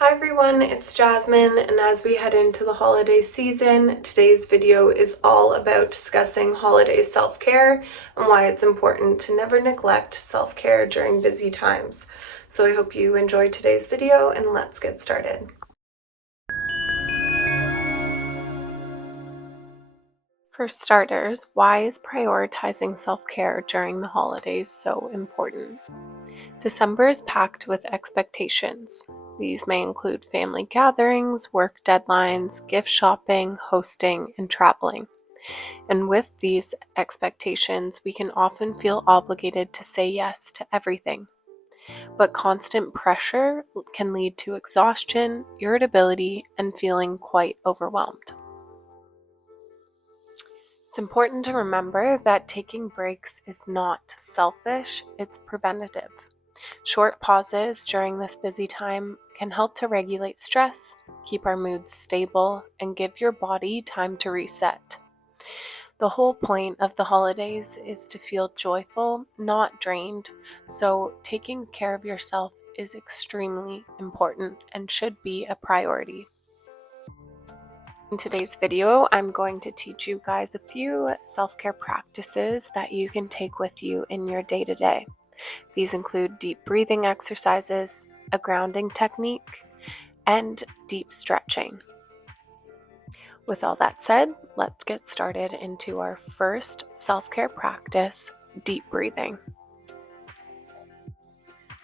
Hi everyone, it's Jasmine, and as we head into the holiday season, today's video is all about discussing holiday self-care and why it's important to never neglect self-care during busy times. So I hope you enjoyed today's video, and let's get started. For starters, why is prioritizing self-care during the holidays so important? December is packed with expectations. These may include family gatherings, work deadlines, gift shopping, hosting, and traveling. And with these expectations, we can often feel obligated to say yes to everything. But constant pressure can lead to exhaustion, irritability, and feeling quite overwhelmed. It's important to remember that taking breaks is not selfish, it's preventative. Short pauses during this busy time can help to regulate stress, keep our moods stable, and give your body time to reset. The whole point of the holidays is to feel joyful, not drained, so taking care of yourself is extremely important and should be a priority. In today's video, I'm going to teach you guys a few self-care practices that you can take with you in your day-to-day. These include deep breathing exercises, a grounding technique, and deep stretching. With all that said, let's get started into our first self-care practice, deep breathing.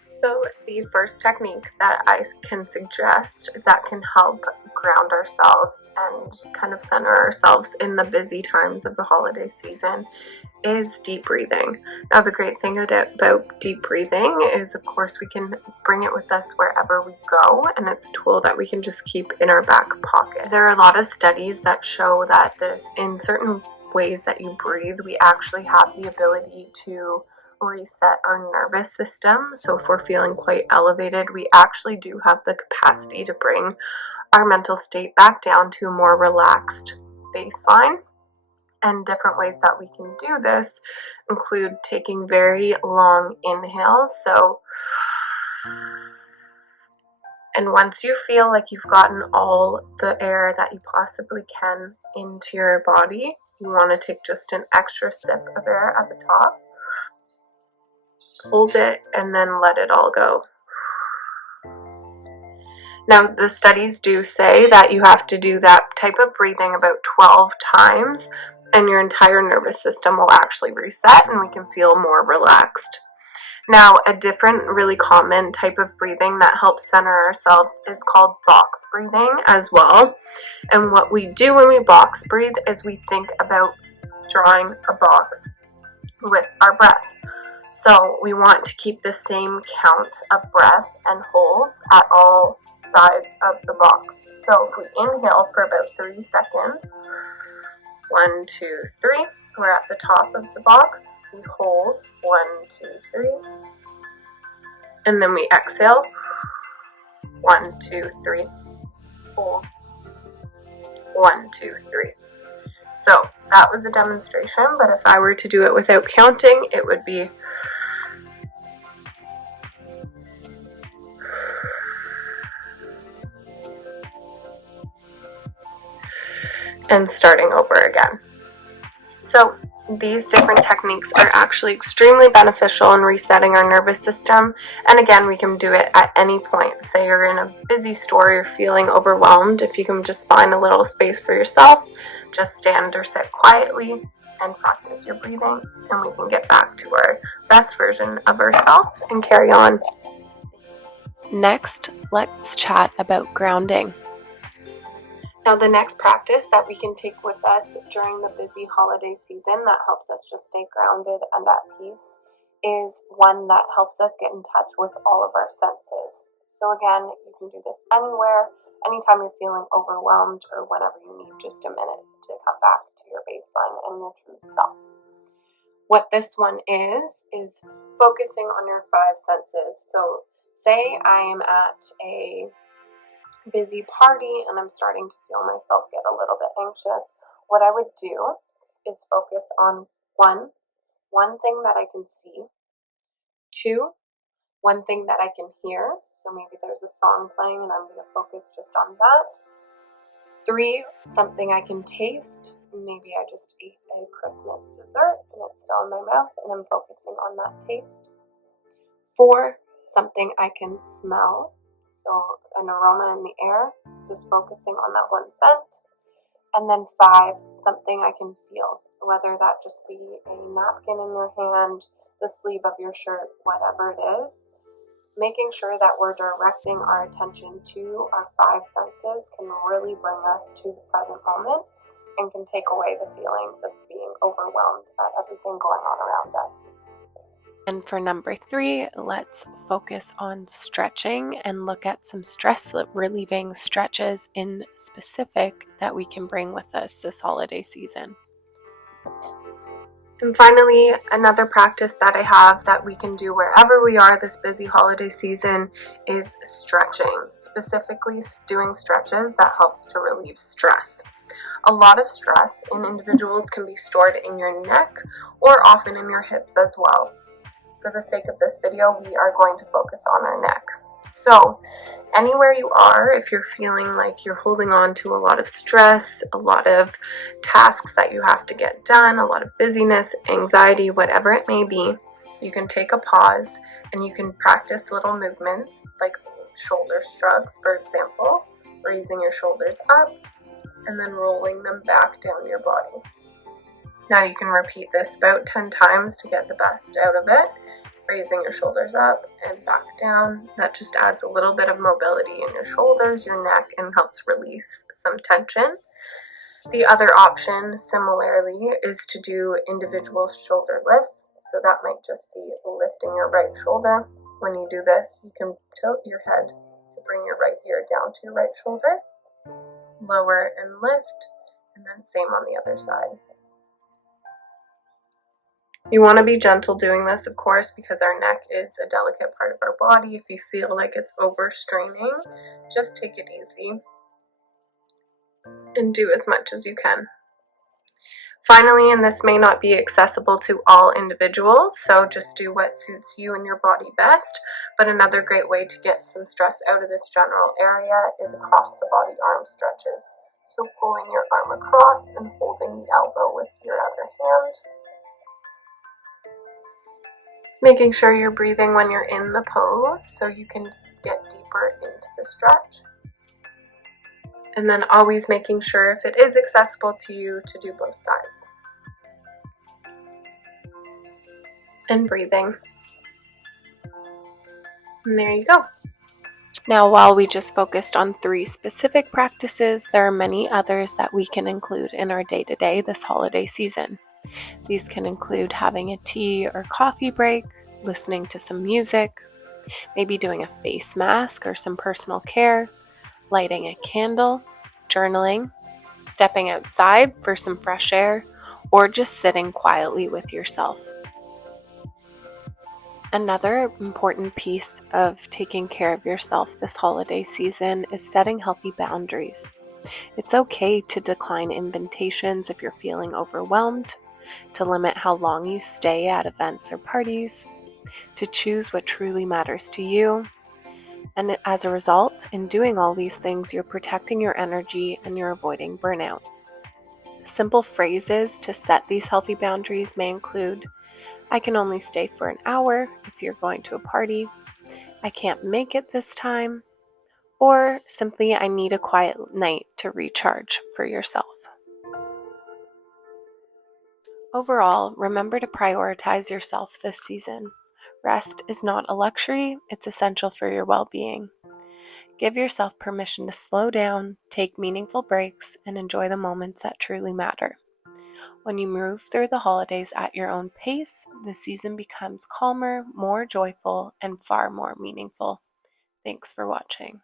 So the first technique that I can suggest that can help ground ourselves and kind of center ourselves in the busy times of the holiday season is deep breathing. Now, the great thing about deep breathing is, of course, we can bring it with us wherever we go, and it's a tool that we can just keep in our back pocket. There are a lot of studies that show that in certain ways that you breathe, we actually have the ability to reset our nervous system. So if we're feeling quite elevated, we actually do have the capacity to bring our mental state back down to a more relaxed baseline. And different ways that we can do this include taking very long inhales. And once you feel like you've gotten all the air that you possibly can into your body, you want to take just an extra sip of air at the top. Hold it and then let it all go. Now, the studies do say that you have to do that type of breathing about 12 times, and your entire nervous system will actually reset and we can feel more relaxed. Now, a different really common type of breathing that helps center ourselves is called box breathing as well. And what we do when we box breathe is we think about drawing a box with our breath. So we want to keep the same count of breath and holds at all sides of the box. So if we inhale for about 3 seconds, 1, 2, 3, we're at the top of the box. We hold 1, 2, 3, and then we exhale 1, 2, 3, hold 1, 2, 3. So that was a demonstration, but if I were to do it without counting, it would be and starting over again. So these different techniques are actually extremely beneficial in resetting our nervous system. And again, we can do it at any point. Say you're in a busy store, you're feeling overwhelmed. If you can just find a little space for yourself, just stand or sit quietly and practice your breathing, and we can get back to our best version of ourselves and carry on. Next, let's chat about grounding. Now, the next practice that we can take with us during the busy holiday season that helps us just stay grounded and at peace is one that helps us get in touch with all of our senses. So again, you can do this anywhere, anytime you're feeling overwhelmed or whenever you need just a minute to come back to your baseline and your true self. What this one is focusing on your 5 senses. So say I am at a busy party and I'm starting to feel myself get a little bit anxious, what I would do is focus on one thing that I can see, 2, one thing that I can hear. So maybe there's a song playing and I'm going to focus just on that. 3, something I can taste. Maybe I just ate a Christmas dessert and it's still in my mouth and I'm focusing on that taste. 4, something I can smell. So an aroma in the air, just focusing on that one scent. And then 5, something I can feel, whether that just be a napkin in your hand, the sleeve of your shirt, whatever it is. Making sure that we're directing our attention to our 5 senses can really bring us to the present moment and can take away the feelings of being overwhelmed at everything going on around us. And for number 3, let's focus on stretching and look at some stress relieving stretches in specific that we can bring with us this holiday season. And finally, another practice that I have that we can do wherever we are this busy holiday season is stretching, specifically doing stretches that helps to relieve stress. A lot of stress in individuals can be stored in your neck or often in your hips as well. For the sake of this video, we are going to focus on our neck. So anywhere you are, if you're feeling like you're holding on to a lot of stress, a lot of tasks that you have to get done, a lot of busyness, anxiety, whatever it may be, you can take a pause and you can practice little movements like shoulder shrugs, for example, raising your shoulders up and then rolling them back down your body. Now you can repeat this about 10 times to get the best out of it. Raising your shoulders up and back down. That just adds a little bit of mobility in your shoulders, your neck, and helps release some tension. The other option, similarly, is to do individual shoulder lifts. So that might just be lifting your right shoulder. When you do this, you can tilt your head to bring your right ear down to your right shoulder. Lower and lift, and then same on the other side. You want to be gentle doing this, of course, because our neck is a delicate part of our body. If you feel like it's overstraining, just take it easy and do as much as you can. Finally, and this may not be accessible to all individuals, so just do what suits you and your body best, but another great way to get some stress out of this general area is across the body arm stretches. So pulling your arm across and holding the elbow with your other hand. Making sure you're breathing when you're in the pose so you can get deeper into the stretch. And then always making sure, if it is accessible to you, to do both sides. And breathing. And there you go. Now, while we just focused on 3 specific practices, there are many others that we can include in our day-to-day this holiday season. These can include having a tea or coffee break, listening to some music, maybe doing a face mask or some personal care, lighting a candle, journaling, stepping outside for some fresh air, or just sitting quietly with yourself. Another important piece of taking care of yourself this holiday season is setting healthy boundaries. It's okay to decline invitations if you're feeling overwhelmed, to limit how long you stay at events or parties, to choose what truly matters to you. And as a result, in doing all these things, you're protecting your energy and you're avoiding burnout. Simple phrases to set these healthy boundaries may include, I can only stay for an hour if you're going to a party, I can't make it this time, or simply, I need a quiet night to recharge for yourself. Overall, remember to prioritize yourself this season. Rest is not a luxury, it's essential for your well-being. Give yourself permission to slow down, take meaningful breaks, and enjoy the moments that truly matter. When you move through the holidays at your own pace, the season becomes calmer, more joyful, and far more meaningful. Thanks for watching.